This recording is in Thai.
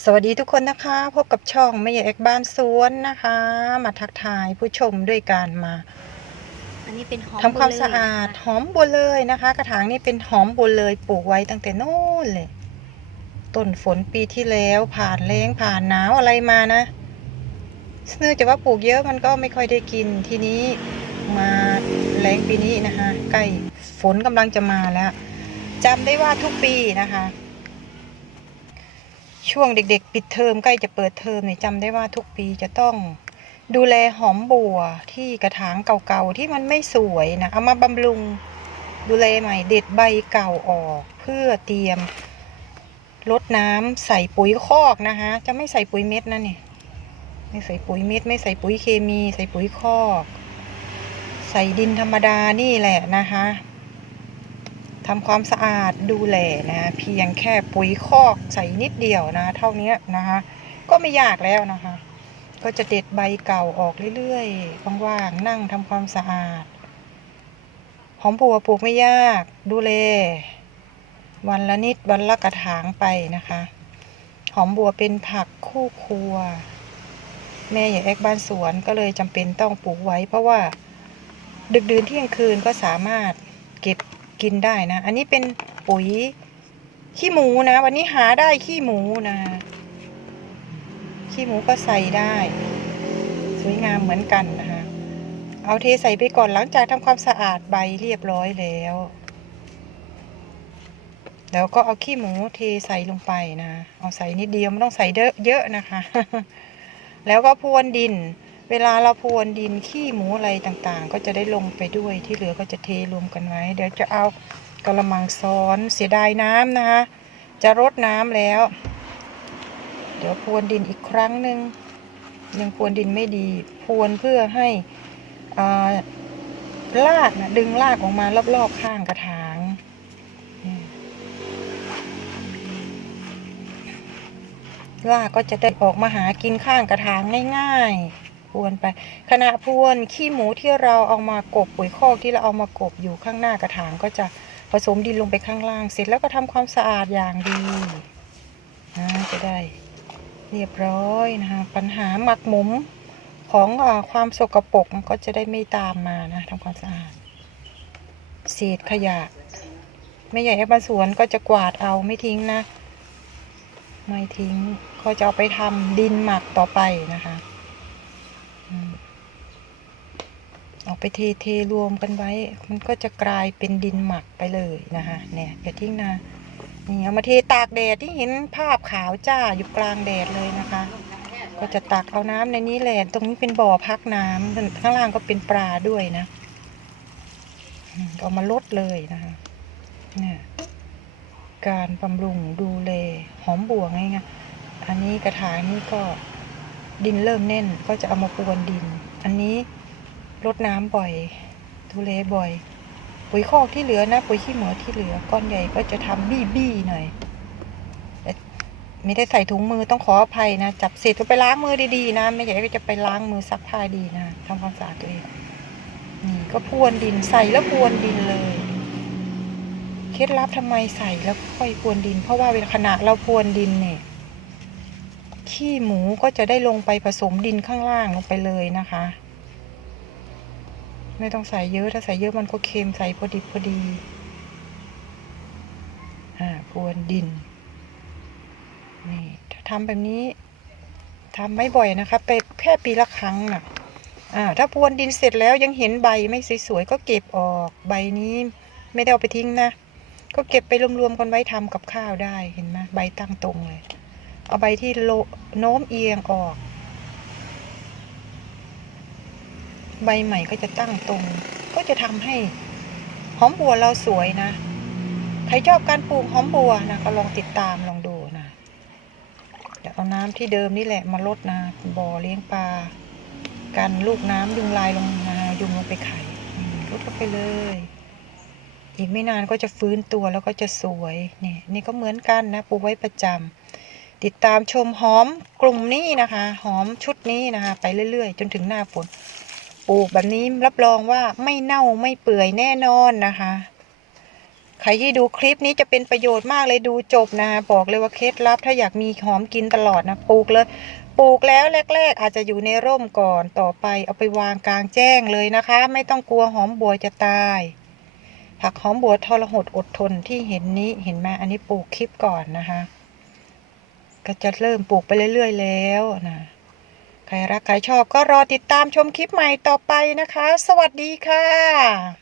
สวัสดีทุกคนนะคะ พบกับช่องแม่ใหญ่เอกบ้านสวนนะคะ มาทักทายผู้ชมด้วยการมาอันนี้เป็นหอมทำความบัวเลยสะอาดนะคะหอมบัวเลยนะคะ กระถางนี่เป็นหอมบัวเลยปลูกไว้ตั้งแต่โน่นเลยต้นฝนปีที่แล้วผ่านแล้งผ่านหนาวอะไรมานะเนื่องจากว่าปลูกเยอะมันก็ไม่ค่อยได้กินทีนี้มาแล้งปีนี้นะคะ ใกล้ฝนกำลังจะมาแล้วจำได้ว่าทุกปีนะคะ ช่วงเด็ก ๆ ปิดเทอมใกล้จะเปิดเทอมเนี่ยจำได้ว่าทุกปีจะต้องดูแลหอมบัวที่กระถางเก่าๆที่มันไม่สวยนะเอามาบำรุงดูแลใหม่เด็ดใบเก่าออก เพื่อเตรียมลดน้ำใส่ปุ๋ยคอกนะคะ จะไม่ใส่ปุ๋ยเม็ดนะเนี่ยไม่ใส่ปุ๋ยเม็ด ไม่ใส่ปุ๋ยเคมี ใส่ปุ๋ยคอก ใส่ดินธรรมดานี่แหละนะคะ ทำความสะอาดดูแลนะเพียงแค่ปุ๋ยคอกใส่นิดเดียวนะ เท่านี้นะคะ ก็ไม่ยากแล้วนะคะ ก็จะเด็ดใบเก่าออกเรื่อยๆว่างๆนั่งทำความสะอาดหอมบัวปลูกไม่ยากดูแลวันละนิดวันละกระถางไปนะคะ หอมบัวเป็นผักคู่ครัว แม่ใหญ่แอกบ้านสวนก็เลยจำเป็นต้องปลูกไว้ เพราะว่าดึกดื่นเที่ยงคืนก็สามารถ กินได้นะ อันนี้เป็นปุ๋ยขี้หมูนะ วันนี้หาได้ขี้หมูนะขี้หมูก็ใส่ได้ สวยงามเหมือนกันนะคะ เอาเทใส่ไปก่อนหลังจากทำความสะอาดใบเรียบร้อยแล้ว แล้วก็เอาขี้หมูเทใส่ลงไปนะ เอาใส่นิดเดียวไม่ต้องใส่เยอะเยอะนะคะ แล้วก็พรวนดิน เวลาเราพรวนดินขี้หมูอะไรต่างๆ ก็จะได้ลงไปด้วยที่เหลือก็จะเทรวมกันไว้ เดี๋ยวจะเอากระมังซ้อนเสียดายน้ำนะคะ จะรดน้ำแล้ว เดี๋ยวพรวนดินอีกครั้งหนึ่งยังพรวนดินไม่ดีพรวนเพื่อให้อ่ารากนะดึงรากออกมารอบๆข้างกระถางนี่รากก็จะได้ออกมาหากินข้างกระถางง่าย ๆ พวนไป ขณะพรวนขี้หมูที่เราเอามากบปุ๋ยคอกที่เราเอามากบอยู่ข้างหน้ากระถางก็จะผสมดินลงไปข้างล่าง เสร็จแล้วก็ทำความสะอาดอย่างดีนะจะได้เรียบร้อยนะคะปัญหาหมักหมมของอความสกปรกก็จะได้ไม่ตามมานะทำความสะอาดเศษขยะไม่ใหญ่แอปบ้านสวนก็จะกวาดเอาไม่ทิ้งนะ ไม่ทิ้งก็จะเอาไปทำดินหมักต่อไปนะคะอืม เอาไปเทเทรวมกันไว้ มันก็จะกลายเป็นดินหมักไปเลยนะคะเนี่ยอย่าทิ้งนะนี่เอามาเทตากแดดที่เห็นภาพขาวจ้าอยู่กลางแดดเลยนะคะ ก็จะตักเอาน้ำในนี้แหละตรงนี้เป็นบ่อพักน้ำข้างล่างก็เป็นปลาด้วยนะเอามาลดเลยนะคะเนี่ยการบำรุงดูแลหอมบัวไงไงอันนี้กระถางนี้ก็ดินเริ่มแน่นก็จะเอามาพรวนดิน อันนี้ รดน้ำบ่อยดูแลบ่อย ปุ๋ยคอกที่เหลือนะ ปุ๋ยขี้หมูที่เหลือก้อนใหญ่ก็จะทำบี้บี้หน่อยแต่ไม่ได้ใส่ถุงมือต้องขออภัยนะ จับเสร็จก็ไปล้างมือดีๆนะ ไม่ใหญ่ก็จะไปล้างมือซักผ้าดีนะทำความสะอาดตัวเองนี่ก็พรวนดินใส่แล้วพรวนดินเลยเคล็ดลับทำไมใส่แล้วค่อยพรวนดิน เพราะว่าเวลาขณะเราพรวนดินเนี่ยขี้หมูก็จะได้ลงไปผสมดินข้างล่างลงไปเลยนะคะ ไม่ต้องใส่เยอะ ถ้าใส่เยอะมันก็เค็มใส่พอดีพอดีอ่าพรวนดินนี่ถ้าทำแบบนี้ทำไม่บ่อยนะคะไปแค่ปีละครั้งน่ะอ่าถ้าพรวนดินเสร็จแล้วยังเห็นใบไม่สวยๆก็เก็บออกใบนี้ไม่ได้เอาไปทิ้งนะ ก็เก็บไปรวมๆกันไว้ทำกับข้าวได้เห็นไหมใบตั้งตรงเลย เอาใบที่โลโน้มเอียงออก ใบใหม่ก็จะตั้งตรง ก็จะทำให้หอมบัวเราสวยนะ ใครชอบการปลูกหอมบัวนะก็ลองติดตามลองดูนะเดี๋ยวเอาน้ำที่เดิมนี่แหละมาลดนะบ่อเลี้ยงปลากันลูกน้ำยุงลายลงมายุงลงไปไข่ลดเข้าไปเลย อีกไม่นานก็จะฟื้นตัวแล้วก็จะสวยนี่นี่ก็เหมือนกันนะปลูกไว้ประจำติดตามชมหอมกลุ่มนี้นะคะ หอมชุดนี้นะคะ ไปเรื่อยๆ จนถึงหน้าฝน ปลูกแบบนี้รับรองว่าไม่เน่าไม่เปื่อยแน่นอนนะคะ ใครที่ดูคลิปนี้จะเป็นประโยชน์มากเลยดูจบนะคะบอกเลยว่าเคล็ดลับถ้าอยากมีหอมกินตลอดนะปลูกเลยปลูกแล้วแรก ๆ อาจจะอยู่ในร่มก่อนต่อไปเอาไปวางกลางแจ้งเลยนะคะ ไม่ต้องกลัวหอมบัวจะตาย ผักหอมบัวทรหดอดทนที่เห็นนี้เห็นไหมอันนี้ปลูกคลิปก่อนนะคะ ก็จะเริ่มปลูกไปเรื่อย ๆ แล้วนะ ใครรักใครชอบก็รอติดตามชมคลิปใหม่ต่อไปนะคะ สวัสดีค่ะ